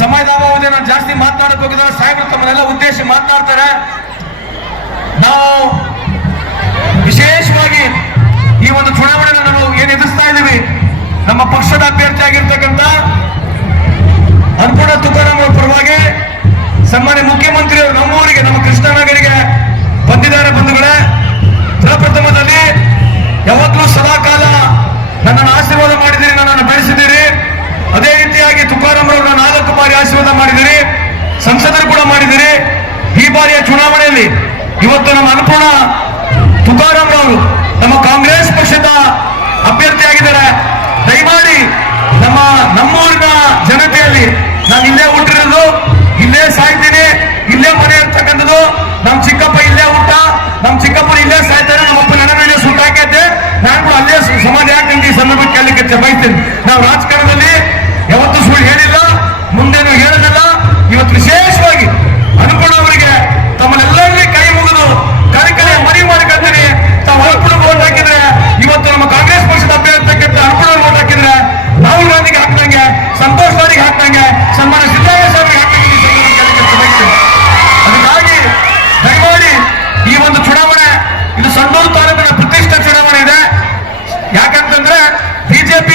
ಸಮಯದ ಅಭಾವದಿಂದ ನಾನು ಜಾಸ್ತಿ ಮಾತನಾಡಕ್ ಹೋಗಿದ್ರೆ ಸಾಹೇಬರು ತಮ್ಮನ್ನೆಲ್ಲ ಉದ್ದೇಶ ಮಾತನಾಡ್ತಾರೆ. ನಾವು ವಿಶೇಷವಾಗಿ ಈ ಒಂದು ಚುನಾವಣೆಯನ್ನು ನಾವು ಏನ್ ಎದುರಿಸ್ತಾ ಇದ್ದೀವಿ, ನಮ್ಮ ಪಕ್ಷದ ಅಭ್ಯರ್ಥಿ ಆಗಿರ್ತಕ್ಕಂಥ ಅನ್ಪೂರ್ಣ ತುಕಾರಾಮ್ ಅವರ ಪರವಾಗಿ ಸನ್ಮಾನ್ಯ ಮುಖ್ಯಮಂತ್ರಿಯವರು ನಮ್ಮ ಊರಿಗೆ ನಮ್ಮ ಕೃಷ್ಣನಗರಿಗೆ ಬಂದಿದ್ದಾರೆ ಬಂಧುಗಳೇ. ಪ್ರಪ್ರಥಮದಲ್ಲಿ ಯಾವಾಗಲೂ ಸದಾ ಕಾಲ ನನ್ನನ್ನು ಆಶೀರ್ವಾದ ಮಾಡಿದ್ದೀರಿ ನನ್ನನ್ನು ಬೆಳೆಸಿದ್ದೀರಿ ಅದೇ ರೀತಿಯಾಗಿ ತುಕಾರಾಮ್ ಅವರನ್ನ ನಾಲ್ಕು ಬಾರಿ ಆಶೀರ್ವಾದ ಮಾಡಿದಿರಿ, ಸಂಸದರು ಕೂಡ ಮಾಡಿದಿರಿ, ಈ ಬಾರಿಯ ಚುನಾವಣೆಯಲ್ಲಿ ಇವತ್ತು ನಮ್ಮ ಅನ್ನಪೂರ್ಣ ತುಕಾರಾಮ್ ಅವರು ನಮ್ಮ ಕಾಂಗ್ರೆಸ್ ಪಕ್ಷದ ಅಭ್ಯರ್ಥಿಯಾಗಿದ್ದಾರೆ ದಯಮಾಡಿ ನಮ್ಮ ನಮ್ಮೂರಿನ ಜನತೆಯಲ್ಲಿ ನಾನು ಇಲ್ಲೇ ಹುಟ್ಟಿರೋದು, ಇಲ್ಲೇ ಸಾಯ್ತೀನಿ, ಇಲ್ಲೇ ಮನೆ ಇರ್ತಕ್ಕಂಥದ್ದು, ನಮ್ಮ ಚಿಕ್ಕಪ್ಪ ಇಲ್ಲೇ ಹುಟ್ಟ, ನಮ್ಮ ಚಿಕ್ಕಪ್ಪ ಇಲ್ಲೇ ಸಾಯ್ತಾರೆ ನಮ್ಮಪ್ಪ ನನ್ನ ಮೇಲೆ ಸುಟ್ಟಾಕೈತೆ ನಾನು ಕೂಡ ಅಲ್ಲೇ ಸಮಾಜ ಹಾಕಂತ ಈ ಸಂದರ್ಭಕ್ಕೆ ಕೇಳಲಿಕ್ಕೆ ಬಯಸ್ತೇನೆ. ನಾವು ರಾಜಕಾರಣದಲ್ಲಿ ಯಾವತ್ತೂ ಸುಳ್ಳು ಹೇಳಿಲ್ಲ.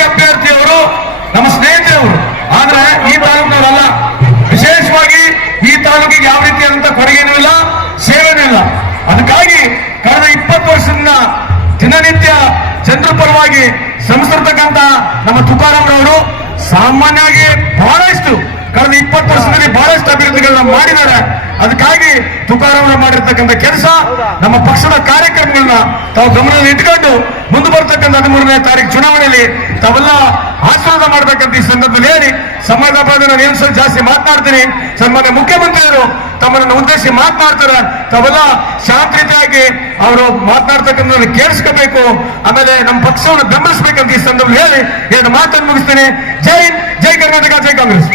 ಅಭ್ಯರ್ಥಿಯವರು ನಮ್ಮ ಸ್ನೇಹಿತರವರು. ಆದ್ರೆ ಈ ತಾಲೂಕಿನವರಲ್ಲ. ವಿಶೇಷವಾಗಿ ಈ ತಾಲೂಕಿಗೆ ಯಾವ ರೀತಿಯಾದಂತ ಕೊಡುಗೆನೂ ಇಲ್ಲ, ಸೇವೆನೂ ಇಲ್ಲ. ಅದಕ್ಕಾಗಿ ಕಳೆದ ಇಪ್ಪತ್ತು ವರ್ಷದಿಂದ ದಿನನಿತ್ಯ ಜನರ ಪರವಾಗಿ ಶ್ರಮಿಸಿರ್ತಕ್ಕಂತ ನಮ್ಮ ತುಕಾರಾಮ್ರವರು ಸಾಮಾನ್ಯವಾಗಿ ಬಹಳಷ್ಟು, ಕಳೆದ ಇಪ್ಪತ್ತು ವರ್ಷದಲ್ಲಿ ಬಹಳಷ್ಟು ಅಭಿವೃದ್ಧಿಗಳನ್ನ ಮಾಡಿದ್ದಾರೆ. ಅದಕ್ಕಾಗಿ ತುಕಾರಾಮರ ಮಾಡಿರ್ತಕ್ಕಂಥ ಕೆಲಸ, ನಮ್ಮ ಪಕ್ಷದ ಕಾರ್ಯಕ್ರಮಗಳನ್ನ ತಾವು ಗಮನದಲ್ಲಿ ಇಟ್ಕೊಂಡು ಮುಂದೆ ಬರ್ತಕ್ಕಂಥ ಹದಿಮೂರನೇ ತಾರೀಕು ಚುನಾವಣೆಯಲ್ಲಿ ತಾವೆಲ್ಲ ಆಶೀರ್ವಾದ ಮಾಡಬೇಕಂತ ಈ ಸಂದರ್ಭದಲ್ಲಿ ಹೇಳಿ ಸಮಾಜ ನಾನು ಜಾಸ್ತಿ ಮಾತನಾಡ್ತೀನಿ. ಸನ್ಮಾನ್ಯ ಮುಖ್ಯಮಂತ್ರಿಯವರು ತಮ್ಮನ್ನು ಉದ್ದೇಶಿಸಿ ಮಾತನಾಡ್ತಾರೆ. ತಾವೆಲ್ಲ ಶಾಂತ ಅವರು ಮಾತನಾಡ್ತಕ್ಕಂಥ ಕೇಳಿಸ್ಕೋಬೇಕು ಆಮೇಲೆ ನಮ್ಮ ಪಕ್ಷವನ್ನು ಬೆಂಬಲಿಸಬೇಕಂತ ಈ ಸಂದರ್ಭ ಹೇಳಿ ಎರಡು ಮಾತನ್ನು ಮುಗಿಸ್ತೇನೆ. ಜೈ ಜೈ ಕರ್ನಾಟಕ, ಜೈ ಕಾಂಗ್ರೆಸ್.